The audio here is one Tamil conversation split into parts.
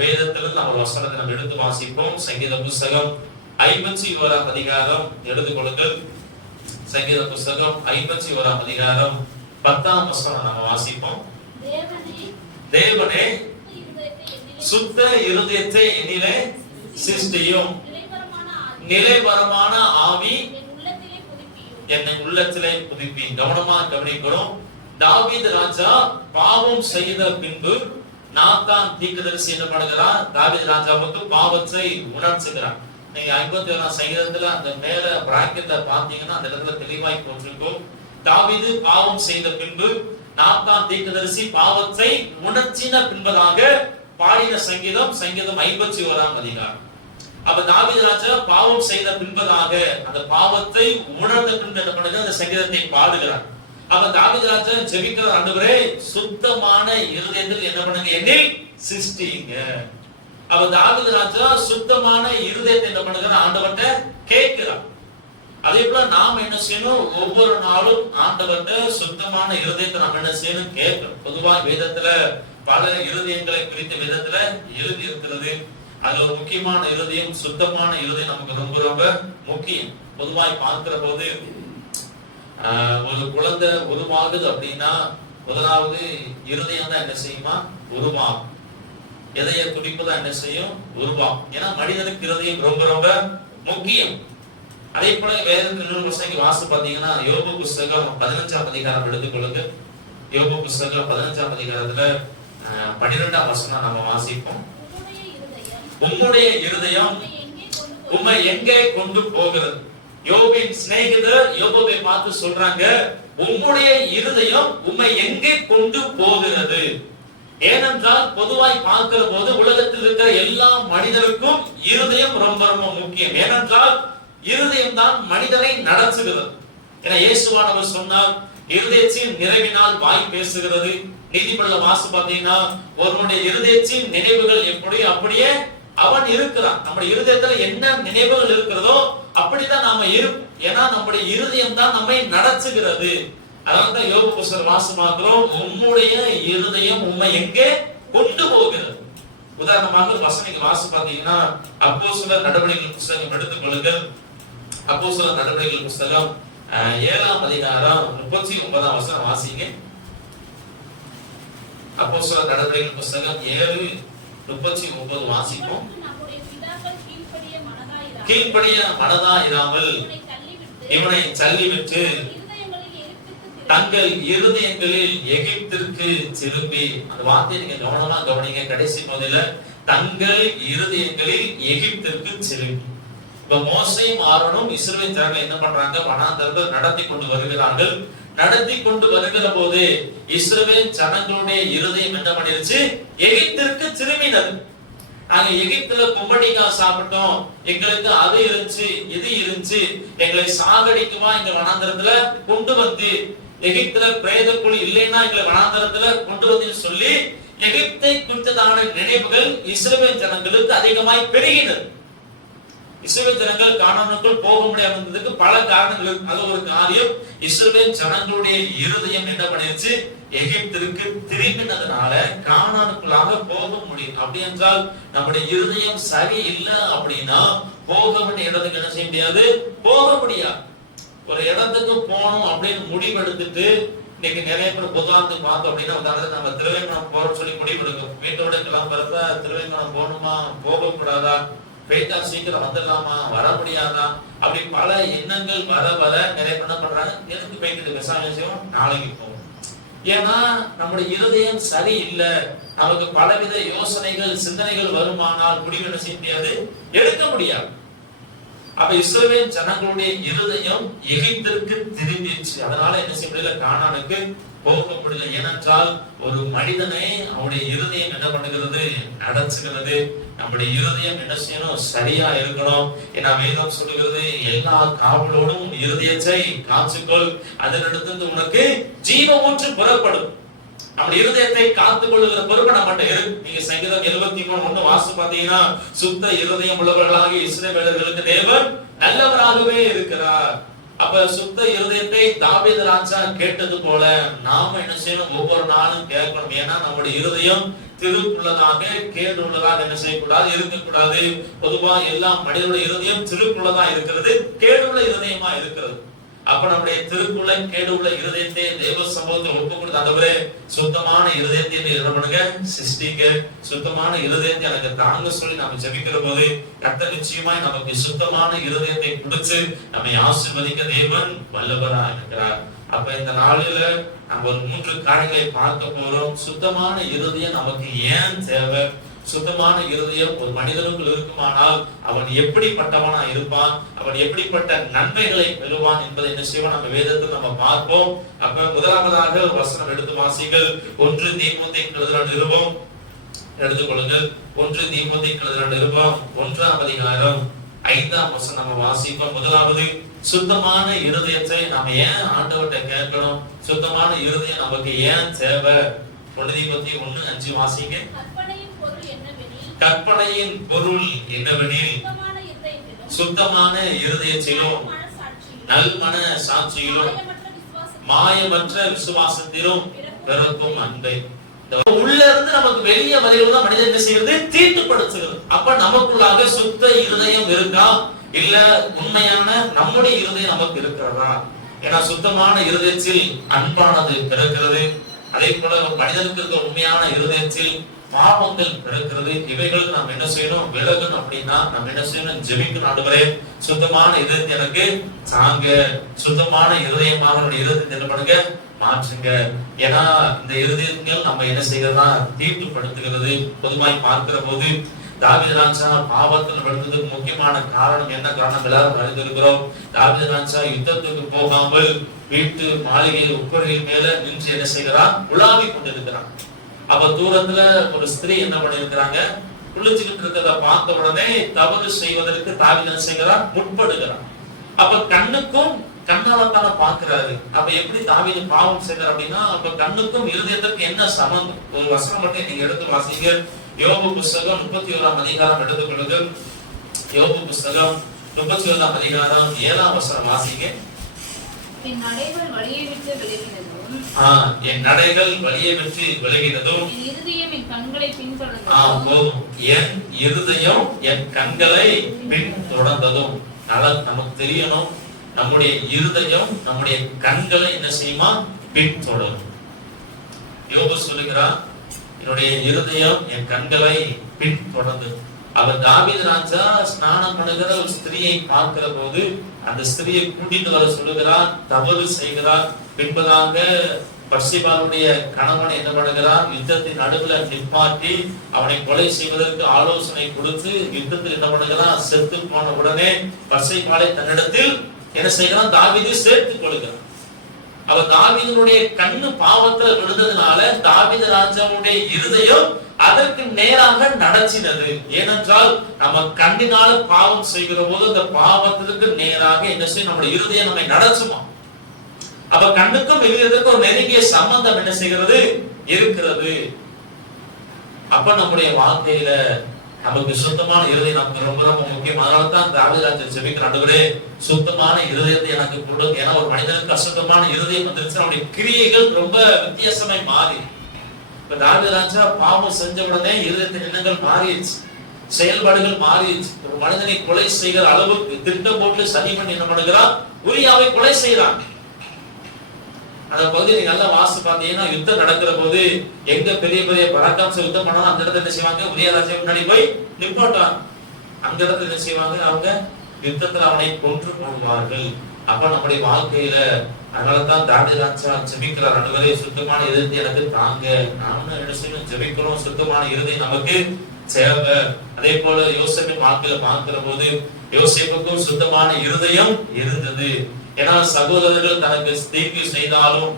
வேதத்திலிருந்து நம்ம வசனத்தை நம்ம எடுத்து வாசிப்போம். சங்கீத புஸ்தகம் 51ஆம் அதிகாரம் எடுத்துக்கொள்ளுங்கள். சங்கீத புஸ்தகம் 51ஆம் அதிகாரம் 10ஆம் வசனம் நம்ம வாசிப்போம். தேவனே சுத்த இருதயத்தை என்னிலே சிருஷ்டியும், நிலைவரமான ஆவி என்னை உள்ளத்திலே புதுப்பியும். கவனமா கவனிக்கிறோம். தாவீது ராஜா பாவம் செய்த பின்பு நாத்தான் தீர்க்கதரிசி என்ன பண்ணுகிறார்? தாவீது ராஜாவுக்கு பாவத்தை உணர்த்துகிறார். நீங்க 51ஆம் சங்கீதத்துல அந்த மேல பிராக்கெட்ல பாத்தீங்கன்னா அந்த இடத்துல தெளிவாய் போட்டிருக்கும். தாவீது பாவம் செய்த பின்பு நாத்தான் தீர்க்கதரிசி பாவத்தை உணர்த்தின பின்பதாக பாடின சங்கீதம் 51ஆம் அதிகாரம். அப்ப தாவீது ராஜா பாவம் செய்த பின்பதாக அந்த பாவத்தை உணர்ந்த பின்பு என்ன பண்ணுங்க? அந்த சங்கீதத்தை பாடுகிறார். அப்ப தாவீது ராஜா ஜெபிக்கிற, ஆண்டவரே சுத்தமான இருதயத்தில் என்ன பண்ணுங்க? என்னை சிருஷ்டிங்க. அப்ப தாவீது ராஜா சுத்தமான இருதயத்தை என்ன பண்ணுங்க? ஆண்டவர்ட்ட கேட்கிறார். அதே போல நாம் என்ன செய்யணும்? ஒவ்வொரு நாளும் ஆண்டவர்ட்ட சுத்தமான இருதயத்தை நம்ம என்ன செய்யணும்? கேட்கணும். பொதுவாக வேதத்துல பல இருதயங்களை குறித்த விதத்துல எழுதி இருக்கிறது. அதுல ஒரு முக்கியமான இருதயம், சுத்தமான இருதயம் நமக்கு ரொம்ப ரொம்ப முக்கியம். பொதுவாய் பார்க்கிற போது ஒரு குழந்தை உருவாகுது அப்படின்னா முதலாவது இருதயம் தான் என்ன செய்யுமா? உருவாகும். இதய துடிப்பு தான் என்ன செய்யும்? உருவாகும். ஏன்னா மனிதனுக்கு இருதயம் ரொம்ப ரொம்ப முக்கியம். அதே போல வேதத்தில் இன்னொரு புஸ்தகம் வாசி பாத்தீங்கன்னா யோபு புஸ்தகம் 15ஆம் அதிகாரம் எடுத்துக்கொள்ளுங்க. யோபு புஸ்தகம் 15ஆம் அதிகாரத்துல 12ஆம் வசனம் நம்ம வாசிப்போம். உம்முடைய இருதயம் உம்மை எங்கே கொண்டு போகிறது? யோபின் சிநேகிதர் யோபுவை பார்த்து சொல்றாங்க, உம்முடைய இருதயம் உம்மை எங்கே கொண்டு போகிறது? ஏனென்றால் பொதுவாய் பார்க்கிற போது உலகத்தில் இருக்கிற எல்லா மனிதருக்கும் இருதயம் ரொம்ப ரொம்ப முக்கியம். ஏனென்றால் இருதயம் தான் மனிதனை நடத்துகிறது. ஏன்னா இயேசுவானவர் சொன்னார், இருதயத்தின் நிறைவினால் வாய் பேசுகிறது. நீதிமன்ற வாசி பார்த்தீங்கன்னா ஒருவனுடைய இருதயத்தின் நினைவுகள் எப்படி அப்படியே அவன் இருக்கிறான். நம்முடைய இருதயத்துல என்ன நினைவுகள் இருக்கிறதோ அப்படித்தான் நாம இருப்போம். ஏன்னா நம்முடைய இருதயம் தான் நம்மை நடத்துகிறது. அதான் யோபு புஸ்தகம் வாசிக்கிறோம், உம்முடைய இருதயம் உம்மை எங்கே கொண்டு போகிறது. உதாரணமாக வசனங்க வாசி பார்த்தீங்கன்னா அப்போஸ்தலர் நடவடிக்கைகள் புஸ்தகம் எடுத்துக்கொள்ளுங்கள். அப்போஸ்தலர் நடவடிக்கைகள் புஸ்தகம் 7ஆம் அதிகாரம் 39ஆம் வசனம் வாசிங்க. அப்போஸ்தலர் நடவடிக்கைகள் புஸ்தகம் 7:39 வாசிப்போம். கீழ்ப்படிய மனதா இராமல் இவனை தள்ளிவிட்டு தங்கள் இருதயங்களில் எகிப்திற்கு திரும்பி. அந்த வார்த்தையை நீங்க கவனமா கவனிங்க. கடைசி பகுதியில தங்கள் இருதயங்களில் எகிப்திற்கு திரும்பி. இப்ப மோசேயும் ஆரோனும் இஸ்ரவேல் ஜனங்கள் என்ன பண்றாங்க? வனாந்தரத்தில் நடத்தி கொண்டு வருகிறார்கள். நடத்தி கொண்டு வருகிற போது இஸ்ரவேல் ஜனங்களுடைய இருதயம் என்ன பண்ணிருச்சு? எகிப்திற்கு திரும்பினது. நாங்க எகிப்துல கும்படிக்காய் சாப்பிட்டோம், எங்களுக்கு அது இருந்துச்சு இது இருந்துச்சு, எங்களை சாகடிக்குமா எங்க வனாந்தரத்துல கொண்டு வந்து, எகிப்துல பிரேத குழி இல்லைன்னா எங்களை வனாந்தரத்துல கொண்டு வந்து சொல்லி எகிப்தை குறித்ததான நினைவுகள் இஸ்ரவேல் ஜனங்களுக்கு அதிகமாய் பெருகினது. இஸ்ரவேல் ஜனங்கள் கானானுக்குள் போக முடியாம இருந்ததுக்கு பல காரணங்கள். அது ஒரு காரியம், இஸ்ரவேல் ஜனங்களுடைய இருதயம் என்ன பண்ணிருச்சு? எகிப்திற்கு திரும்பினதுனால கானானுக்குள்ளாக போக முடியும். அப்படி என்றால் நம்முடைய இருதயம் சரி இல்லை அப்படின்னா போக வேண்டிய இடத்துக்கு என்ன செய்ய முடியாது? போக முடியாது. ஒரு இடத்துக்கு போகணும் அப்படின்னு முடிவெடுத்துட்டு இன்னைக்கு நிறைய பேர் பொதுவாக பார்த்தோம் அப்படின்னா உதாரணத்துக்கு நம்ம திருவேங்கடம் போறோம்னு சொல்லி முடிவெடுக்கும். வீட்டோட கிளம்புறப்ப திருவேங்கடம் போகணுமா போக கூடாதா, போயிட்டா சீக்கிரம் வந்துடலாமா வர முடியாதா, அப்படி பல எண்ணங்கள் வர வர நிறைய என்ன பண்றாங்க? எதுக்கு போயிட்டு விவசாயம் நாளைக்கு போகும். ஏன்னா நம்முடைய இருதயம் சரி இல்லை. நமக்கு பலவித யோசனைகள் சிந்தனைகள் வருமானால் முடிவு என்ன செய்ய முடியாது? எடுக்க முடியாது. அப்ப இஸ்ரவேல் ஜனங்களுடைய இருதயம் எகிப்திற்கு திரும்பிடுச்சு. அதனால என்ன செய்ய முடியல? கானானுக்கு போக முடியல. ஏனென்றால் ஒரு மனிதனை அவனுடைய இருதயம் என்ன பண்ணுகிறது? நடத்துகிறது. நம்முடைய இருதயம் என்ன செய்யணும்? சரியா இருக்கணும். ஏன்னா வேதம் சொல்லுகிறது, எல்லா காவலோடும் இருதயத்தை காத்துக்கொள், அதனிடத்திலிருந்து உனக்கு ஜீவ ஊற்று புறப்படும். நம்முடைய இருதயத்தை காத்துக் கொள்ளுகிற பொறுப்பு நம்மகிட்ட இருக்கு. நீங்க சங்கீதம் 73:1 வாசி பாத்தீங்கன்னா, சுத்த இருதயம் உள்ளவர்களாக இஸ்ரவேலர்களுக்கு தேவன் நல்லவராகவே இருக்கிறார். அப்ப சுத்த இருதயத்தை தாவீது ராஜா கேட்டது போல நாம என்ன செய்யணும்? ஒவ்வொரு நாளும் கேட்கணும். ஏன்னா நம்முடைய இருதயம் திருக்குள்ளதாக கேடுள்ளதாக என்ன செய்யக்கூடாது, இருக்கக்கூடாது. பொதுவா எல்லா மனிதனுடைய இருதயம் திருக்குள்ளதா இருக்கிறது, கேடுள்ள இருதயமா இருக்கிறது. அப்ப நம்முடைய திருக்குள்ள கேடுள்ள இருதயத்தை தேவ சமூகத்தில் ஒப்பு கொடுத்து, ஆண்டவரே சுத்தமான இருதயத்தை என்ன பண்ணுங்க, சிருஷ்டிங்க, சுத்தமான இருதயத்தை எனக்கு தாங்க சொல்லி நம்ம ஜெபிக்கிற போது கர்த்தர் நிச்சயமாய் நமக்கு சுத்தமான இருதயத்தை கொடுத்து நம்மை ஆசீர்வதிக்க தேவன் வல்லவரா இருக்கிறார். அப்ப இந்த நாளில நம்ம ஒரு 3 காரியங்களை பார்க்க போறோம். சுத்தமான இருதயம் நமக்கு ஏன் தேவை? சுத்தமான இருதயம் ஒரு மனிதனுக்குள் இருக்குமானால் அவன் எப்படிப்பட்டவனா இருப்பான், அவன் எப்படிப்பட்ட நன்மைகளை பெறுவான் என்பதை என்ன செய்வோம், நம்ம வேதத்தில் நம்ம பார்ப்போம். அப்ப முதலாவதாக ஒரு வசனம் எடுத்து வாசிங்கள். 1 தீமோத்தேயுக்கு எழுதின நிருபம் எடுத்துக்கொள்ளுங்கள். 1 தீமோத்தேயுக்கு எழுதின நிருபம் 1ஆம் அதிகாரம் 5ஆம் வசனம் நம்ம வாசிப்போம். முதலாவது, சுத்தமான இருதயத்தை நாம ஏன் ஆண்டவர்கிட்ட கேட்கணும்? சுத்தமான இருதயம் நமக்கு ஏன் தேவை? 1 தீமோத்தேயு 1:5 வாசிங்க. கற்பனையின் பொருள் என்னவெனில் சுத்தமான இருதயத்திலும் நல்மன சாட்சியிலும் மாயமற்ற விசுவாசத்திலும் பிறக்கும் அன்பை. உள்ள இருந்து நமக்கு வெளியே வருகிறதா மனிதன் என்ன செய்யறது, தீட்டுப்படுத்துகிறது. அப்ப நமக்குள்ளாக சுத்த இருதயம் இருக்கா, இல்ல உண்மையான நம்முடைய இருதயம் நமக்கு இருக்கிறதா? ஏன்னா சுத்தமான இருதயத்தில் அன்பானது பிறக்கிறது. அதே போல மனிதனுக்கு இருக்க உண்மையான இருதயத்தில் பாவங்கள் பிறக்கிறது. இவைகள் நாம் என்ன செய்யணும், விலகணும். அப்படின்னா நம்ம என்ன செய்யணும், ஜெபிக்கணும். ஆண்டவரே சுத்தமான இருதயத்தை எனக்கு தாங்க, சுத்தமான இருதயமாக இருதயத்தை என்ன பண்ணுங்க, மாற்றுங்க. ஏன்னா இந்த இருதயங்கள் நம்ம என்ன செய்யறதா, தீட்டுப்படுத்துகிறது. பொதுவாய் பார்க்கிற போது தாவீது ராஜா பாவத்தில் விழுந்ததுக்கு முக்கியமான காரணம் என்ன காரணம் எல்லாரும் அறிந்திருக்கிறோம். தாவீது ராஜா யுத்தத்துக்கு போகாமல் வீட்டு மாளிகையில் உட்புறையில் மேல நின்று என்ன செய்கிறான், உலாவி கொண்டிருக்கிறான். அப்ப தூரத்துல ஒரு ஸ்திரீ என்ன பண்ணிருக்கிறாங்க, குளிச்சுக்கிட்டு இருக்கிறத பார்த்த உடனே தவறு செய்வதற்கு தாவீது என்ன செய்கிறான், முற்படுகிறான். அப்ப கண்ணுக்கும் கண்ணாலத்தான பாக்குறாரு. அப்ப எப்படி தாவீது பாவம் செய்யறார் அப்படின்னா, அப்ப கண்ணுக்கும் இருதயத்துக்கும் என்ன சம்பந்தம்? ஒரு வசனம் மட்டும் நீங்க எடுத்து வாசிங்க. யோபு புஸ்தகம் 31ஆம் அதிகாரம் எடுத்துக்கொள்ளுங்கள். யோபு புஸ்தகம் 31ஆம் அதிகாரம் 7ஆம் வசனம் வாசிங்க. என் நடைகள் வழியை விட்டு விலகினதும் என் நடைகள் வழியை விட்டு விலகினதும் என் இருதயம் என் கண்களை பின்தொடர்ந்ததும் என் இருதயம் என் கண்களை பின்தொடர்ந்ததும். நமக்கு தெரியணும், நம்முடைய இருதயம் நம்முடைய கண்களை என்ன செய்யுமா, பின்தொடரும். யோபு சொல்லுகிறான், என்னுடைய இருதயம் என் கண்களை பின்தொடர்ந்தது. அவர் தாவீது ராஜா ஸ்நானம் பண்ணுகிற ஒரு ஸ்திரியை பார்க்கிற போது அந்த ஸ்திரியை கூட்டிட்டு வர சொல்லுகிறார், தவறு செய்கிறார். பின்பதாக பத்சேபாவுடைய கணவன் என்ன பண்ணுகிறார், யுத்தத்தின் நடுவுல நிப்பாட்டி அவனை கொலை செய்வதற்கு ஆலோசனை கொடுத்து யுத்தத்தில் என்ன பண்ணுகிறார், செத்து போன உடனே பத்சேபாளை தன்னிடத்தில் என்ன செய்கிறான், தாவீது சேர்த்துக் கொள்கிறார். அவர் தாவீதுடைய கண்ணு பாவத்துல விழுந்ததுனால தாவீது ராஜாவுடைய இருதயம் அதற்கு நேராக நடச்சினது. ஏனென்றால் நம்ம கண்ணினால பாவம் செய்கிற போது அந்த பாவத்திற்கு நேராக என்ன செய்யும், நம்முடைய இருதயம் நம்மை நடச்சுமா. அப்ப கண்ணுக்கும் இருதயத்துக்கும் ஒரு நெருங்கிய சம்பந்தம் என்ன செய்கிறது, இருக்கிறது. அப்ப நம்முடைய வாழ்க்கையில நமக்கு சுத்தமான இருதயம் நமக்கு ரொம்ப ரொம்ப முக்கியம். அதனால்தான் தாவீது ராஜா ஜெபிக்கிற, ஆண்டவரே சுத்தமான இருதயத்தை எனக்கு கொடுங்க. ஏன்னா ஒரு மனிதனுக்கு அசுத்தமான இருதயம் வந்துருச்சு, அவனுடைய கிரியைகள் ரொம்ப வித்தியாசமாய் மாறி. இப்ப தாவீது ராஜா பாவம் செஞ்ச உடனே இருதயத்தின் எண்ணங்கள் மாறிடுச்சு, செயல்பாடுகள் மாறிடுச்சு. ஒரு மனிதனை கொலை செய்கிற அளவுக்கு திட்டம் போட்டு சதி பண்ணி என்ன பண்ணுகிறான், உரியாவை கொலை செய்யறான். அந்த பகுதியை நீங்க நல்லா வாசித்து பார்த்தீங்கன்னா, யுத்தம் நடக்கிற போது எங்க பெரிய பெரிய பராக்கிரமசாலி யுத்தம் பண்ணாலும் அந்த இடத்துல என்ன செய்வாங்க, உரிய ராஜா முன்னாடி போய் நிப்பாட்டான். அந்த இடத்துல என்ன செய்வாங்க, அவங்க யுத்தத்துல அவனை கொன்று போடுவார்கள். அப்ப நம்முடைய வாழ்க்கையில அதனாலதான் தாவீது ராஜா ஜெபிக்கிறார், ஆண்டவரே சுத்தமான இருதயத்தை எனக்கு தாங்க. நானும் என்ன செய்யணும், ஜெபிக்கிறோம், சுத்தமான இருதயம் நமக்கு தேவை. அதே போல யோசேப்பின் வாழ்க்கையில பார்க்கிற போது யோசேப்புக்கும் சுத்தமான இருதயம் இருந்தது. ஏன்னா சகோதரர்கள் தனக்கு தீங்கு செய்தாலும்,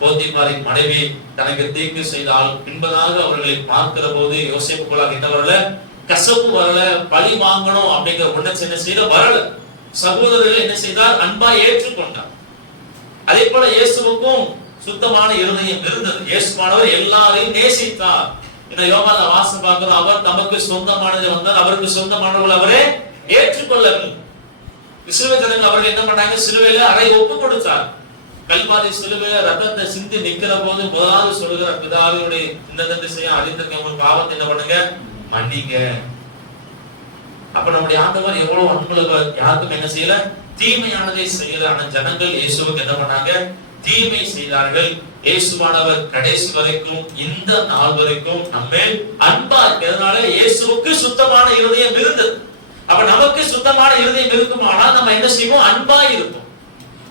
போத்திபாரின் மனைவி தனக்கு தீங்கு செய்தாலும் பின்பதாக அவர்களை பார்க்கிற போது யோசேப்புக்குள்ளாக என்ன வரல, கசப்பு வரல, பழி வாங்கணும் அப்படிங்கிற உணர்ச்சி என்ன செய்யல, வரல. சகோதரர்கள் என்ன செய்தார், அன்பா ஏற்றுக்கொண்டார். அதே போல இயேசுவுக்கும் சுத்தமான இருதயம் இருந்தது. இயேசுவானவர் எல்லாரையும் நேசித்தார். யோவான்ல வாசம் பார்க்கிறோம், அவர் தமக்கு சொந்தமானது வந்தார், அவருக்கு சொந்தமானவர்கள் அவரே ஏற்றுக்கொள்ளவில்லை. இஸ்ரவேல் ஜனங்கள் அவர்கள் என்ன பண்ணாங்க, சிலுவையில அறை ஒப்பு கொடுத்தார். கல்வாரி சிலுவையில ரத்தத்தை சிந்தி நிக்கிற போது முதலாவது சொல்லுகிற பிதாவினுடைய இந்த செய்ய அறிந்திருக்க உங்க பாவத்தை என்ன பண்ணுங்க, மன்னிங்க. அப்ப நம்முடைய ஆண்டவர் எவ்வளவு அன்புள்ளவர், யாருக்கும் என்ன செய்யல, தீமையானதை செய்யல. ஆனா ஜனங்கள் இயேசுவுக்கு என்ன பண்ணாங்க, தீமை செய்தார்கள். இயேசுவானவர் கடைசி வரைக்கும், இந்த நாள் வரைக்கும் நம்ம அன்பா இருக்கிறதுனால இயேசுவுக்கு சுத்தமான இருதயம் இருந்தது. அப்ப நமக்கு சுத்தமான இருதயம் இருக்குமானால் நம்ம என்ன செய்வோம், அன்பா இருப்போம்.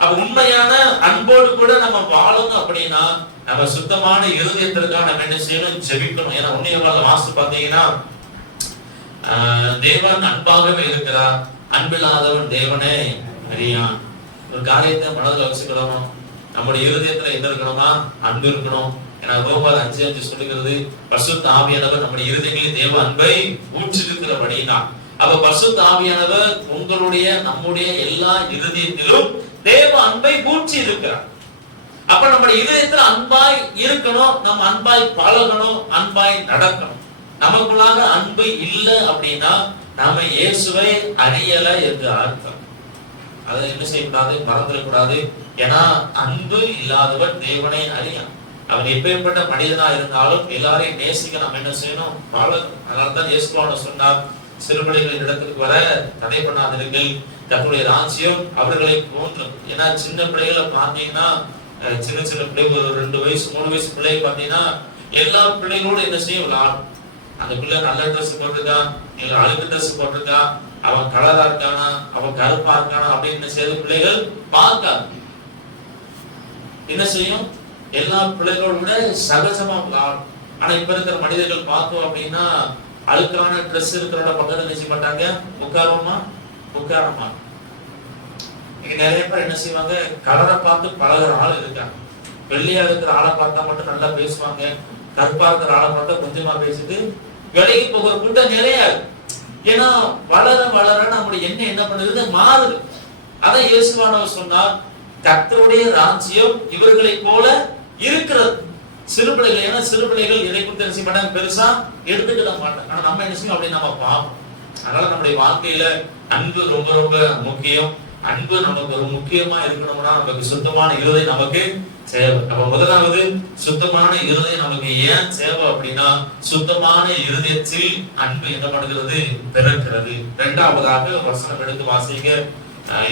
அப்ப உண்மையான அன்போடு கூட நம்ம வாழணும் அப்படின்னா நம்ம சுத்தமான இருதயத்திற்காக நம்ம என்ன செய்யணும், ஜெபிக்கணும். ஏன்னா உண்மையான வாசு பாத்தீங்கன்னா தேவன் அன்பாகவே இருக்கிறார், அன்பில்லாதவன் தேவனே அறியான். ஒரு காரியத்தை மனதில் வச்சுக்கிறோம், நம்முடைய இருதயத்துல என்ன இருக்கணுமா, அன்பு இருக்கணும். ஏன்னா ரோமர் 5:5 சொல்லுகிறது, பரிசுத்த ஆவியானவர் நம்முடைய இருதயங்களில் தேவ அன்பை ஊற்றிருக்கிறபடினா. அப்ப பரிசுத்த ஆவியானவர் உங்களுடைய நம்முடைய எல்லா இருதயத்திலும் தேவ அன்பை ஊற்றி இருக்கிறார். அப்ப நம்முடைய இதயத்துல அன்பாய் இருக்கணும், நம்ம அன்பாய் பழகணும், அன்பாய் நடக்கணும். நமக்குள்ளாக அன்பு இல்லை அப்படின்னா நாம இயேசுவை அறியல என்று அர்த்தம். அதை என்ன செய்யக்கூடாது, மறந்துடக்கூடாது. ஏன்னா அன்பு இல்லாதவன் தேவனை அறியான். அவன் எப்பேற்பட்ட மனிதனா இருந்தாலும் எல்லாரையும் நேசிக்க நம்ம என்ன செய்யணும், பழகணும். அதனால்தான் இயேசுவானவர் சொன்னார், சிறுபிள்ளைகளின் இடத்துக்கு வர தடை பண்ணாதீர்கள், தன்னுடைய ராஜ்யம் அவர்களை போன்றும். ஏன்னா சின்ன பிள்ளைகளை பார்த்தீங்கன்னா, சின்ன சின்ன பிள்ளைகள் ஒரு 2 வயசு 3 வயசு பிள்ளையை பார்த்தீங்கன்னா எல்லா பிள்ளைகளோட என்ன செய்யும், விளையாடும். அந்த பிள்ளை நல்ல ட்ரெஸ் போட்டிருக்கான், இல்ல அழுக்கு ட்ரெஸ் போட்டிருக்கான், அவன் கலரா இருக்கானா, அவன் கருப்பா இருக்கானா அப்படின்னு செய்த பிள்ளைகள் பார்க்காது. என்ன செய்யும், எல்லா பிள்ளைகளோட விட சகஜமா விளையாடும். ஆனா இப்ப இருக்கிற மனிதர்கள் பார்த்தோம் அப்படின்னா அழுக்கான ட்ரெஸ் இருக்கிறோட பக்கத்துல என்ன செய்ய மாட்டாங்க, உட்காரமா. இங்க நிறைய பேர் என்ன செய்வாங்க, கலரை பார்த்து பழகிற ஆள் இருக்காங்க. வெள்ளையா இருக்கிற ஆளை பார்த்தா மட்டும் நல்லா பேசுவாங்க, கருப்பா இருக்கிற ஆளை பார்த்தா கொஞ்சமா பேசிட்டு விலகி போகிற கூட்டம் நிறைய. ஏன்னா வளர வளர நம்முடைய எண்ணம் என்ன பண்ணுறது, மாறுது. அதான் இயேசுவானவர் சொன்னார், கர்த்தருடைய ராஜ்யம் இவர்களை போல இருக்கிறது. சிறுபிள்ளைகள், ஏன்னா சிறுபிள்ளைகள் எதை குறித்து என்ன செய்ய மாட்டாங்க, பெருசா எடுத்துக்கிட மாட்டாங்க. ஆனா நம்ம என்ன செய்யும், அப்படி நம்ம பார்ப்போம். அதனால நம்முடைய வாழ்க்கையில அன்பு ரொம்ப ரொம்ப முக்கியம். அன்பு நமக்கு ஒரு முக்கியமா இருக்கணும்னா நமக்கு சுத்தமான இருதயம் நமக்கு தேவை. அப்ப முதலாவது சுத்தமான இருதயம் நமக்கு ஏன் தேவை அப்படின்னா, சுத்தமான இருதயத்தில் அன்பு என்ன பண்ணுகிறது, பிறக்கிறது. இரண்டாவதாக வசனம் எடுத்து வாசிங்க,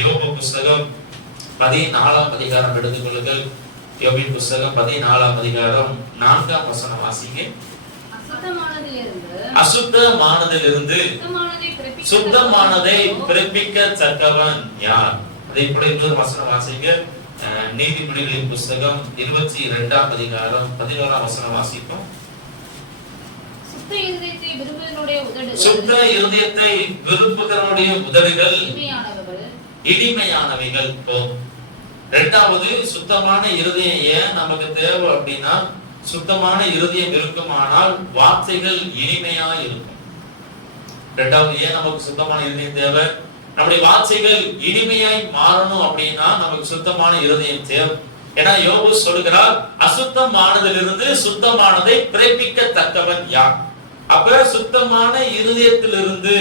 யோபு புஸ்தகம் 14ஆம் அதிகாரம் எடுத்துக் கொள்ளுங்கள். யோபின் புஸ்தகம் 14ஆம் அதிகாரம் 4ஆம் வசனம் வாசிங்க. அசுத்தமானதிலிருந்து சுத்தமானதை பிறப்பிக்க தக்கவன் யார்? அதை கூட இன்னொரு வசனம் வாசிங்க. நீதிமொழிகளின் புஸ்தகம் 22ஆம் அதிகாரம் 11ஆம் வசனம் வாசிப்போம். சுத்த இருதயத்தை விரும்புகிறவருடைய உதடுகள் இனிமையானவைகள். இரண்டாவது, சுத்தமான இருதயம் ஏன் நமக்கு தேவை அப்படின்னா, சுத்தமான இருதயம் இருக்குமானால் வார்த்தைகள் இனிமையா இருக்கும். இரண்டாவது, ஏன் நமக்கு சுத்தமான இருதயம் தேவை, நம்முடைய வார்த்தைகள் இனிமையாய் மாறணும் அப்படின்னா நமக்கு சுத்தமான இருதயம் தேவை. ஏன்னா யோபு சொல்கிறார், அசுத்தமானதிலிருந்து சுத்தமானதை பிறப்பிக்க தக்கவன் யார்? அப்ப சுத்தமான இருதயத்திலிருந்து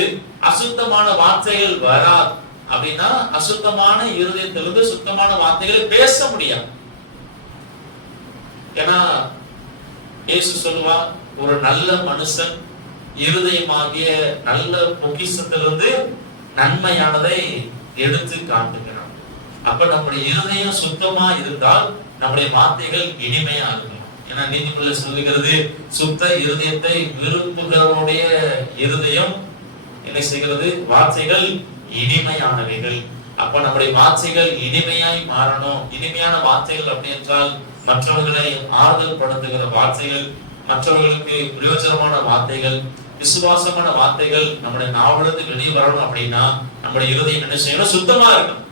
அசுத்தமான வார்த்தைகள் வராது அப்படின்னா, அசுத்தமான இருதயத்திலிருந்து சுத்தமான வார்த்தைகளை பேச முடியாது. ஏன்னா இயேசு சொல்லுவார், ஒரு நல்ல மனுஷன் இருதயமாகிய நல்ல பொக்கிஷத்திலிருந்து நன்மையானதை எடுத்து காட்டுகிறான். அப்ப நம்முடைய இருதயம் சுத்தமா இருந்தால் நம்முடைய வார்த்தைகள் இனிமையா இருக்கும். ஏன்னா நீதிமொழி சொல்லுகிறது, சுத்த இருதயத்தை விரும்புகிறவனுடைய இருதயம் என்ன செய்கிறது, வார்த்தைகள் இனிமையானவைகள். அப்ப நம்முடைய வார்த்தைகள் இனிமையாய் மாறணும். இனிமையான வார்த்தைகள் அப்படி என்றால் மற்றவர்களை ஆறுதல் படுத்துகிற வார்த்தைகள், மற்றவர்களுக்கு பிரயோஜனமான வார்த்தைகள், விசுவாசமான வார்த்தைகள் நம்முடைய நாவலிருந்து வெளியே வரணும் அப்படின்னா நம்முடைய இருதயம் என்ன செய்யணும், சுத்தமா இருக்கணும்.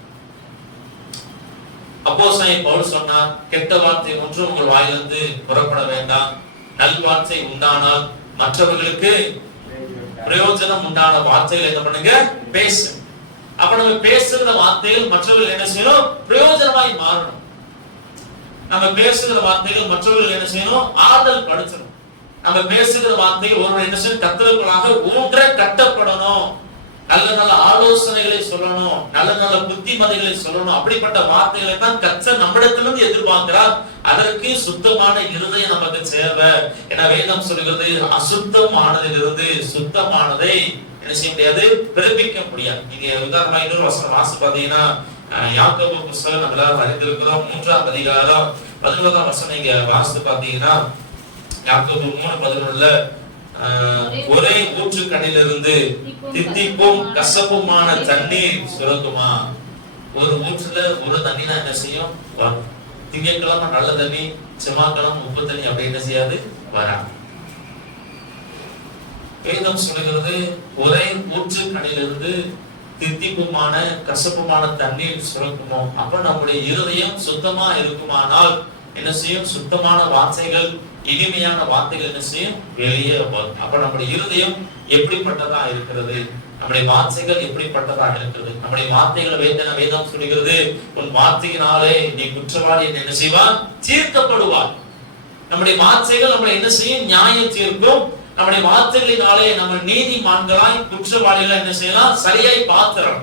அப்போஸ்தலன் பவுல் சொன்னார், கெட்ட வார்த்தை ஒன்றும் உங்கள் வாயிலிருந்து புறப்பட வேண்டாம், நல் வார்த்தை உண்டானால் மற்றவர்களுக்கு பிரயோஜனம் உண்டான வார்த்தைகள் என்ன பண்ணுங்க, பேசு. அப்ப நம்ம பேசுகிற வார்த்தைகள் மற்றவர்கள் என்ன செய்யணும், பிரயோஜனமாய் மாறணும். நம்ம பேசுகிற வார்த்தைகள் மற்றவர்கள் என்ன செய்யணும், ஆறுதல் படுத்தணும். நம்ம பேசுகிற வார்த்தைகள் ஒருவர் என்ன செய்யணும், கர்த்தருக்குள்ளாக ஊன்ற கட்டப்படணும். நல்ல நல்ல ஆலோசனைகளை சொல்லணும், நல்ல நல்ல புத்திமதிகளை சொல்லணும். அப்படிப்பட்ட வார்த்தைகளை தான் கர்த்தர் நம்மிடத்திலிருந்து எதிர்பார்க்கிறார். அதற்கு சுத்தமான இருதயம் நமக்கு தேவை. ஏன்னா வேதம் சொல்கிறது அசுத்தமானதிலிருந்து சுத்தமானதை என்ன செய்ய முடியாது, பிறப்பிக்க முடியாது. நீங்க உதாரணமா இன்னொரு வசனம் வாசி பாத்தீங்கன்னா யாக்கோபு புத்தகம் நம்ம எல்லாரும் அறிந்திருக்கிறோம், 3ஆம் அதிகாரம் 11ஆம் வசனம் நீங்க வாசித்து பாத்தீங்கன்னா யாக்கோபு 3:11 ஒரே ஊற்றுக்கண்ணிலிருந்து தித்திப்பும் கசப்புமான தண்ணீர் சுரக்குமா. ஒரு ஊற்றுல ஒரு தண்ணினா என்ன செய்யும், திங்கட்கிழமை நல்ல தண்ணி, செவ்வாய்க்கிழமை உப்பு தண்ணி அப்படி என்ன செய்யாது, வரா. வேதம் சொல்லுகிறது ஒரே ஊற்றுக்கண்ணிலிருந்து தித்திப்புமான கசப்புமான தண்ணீர் சுரக்குமோ. அப்ப நம்முடைய இருதயம் சுத்தமா இருக்குமானால் என்ன செய்யும், சுத்தமான வார்த்தைகள், இனிமையான வார்த்தைகள் என்ன செய்யும், வெளியே வரும். அப்ப நம்முடைய இருதயம் எப்படிப்பட்டதா இருக்கிறது, நம்முடைய வார்த்தைகள் எப்படிப்பட்டதா இருக்கிறது. நம்முடைய வார்த்தைகளை வேதம் சொல்லுகிறது உன் வார்த்தையினாலே நீ குற்றவாளி என்ன செய்வான், தீர்க்கப்படுவார். நம்முடைய வார்த்தைகள் நம்மளை என்ன செய்யும், நியாயம் தீர்க்கும். நம்முடைய வார்த்தைகளினாலே நம்ம நீதிமான்களாய் குற்றவாளிகளை என்ன செய்யலாம், சரியாய் பாத்திரம்.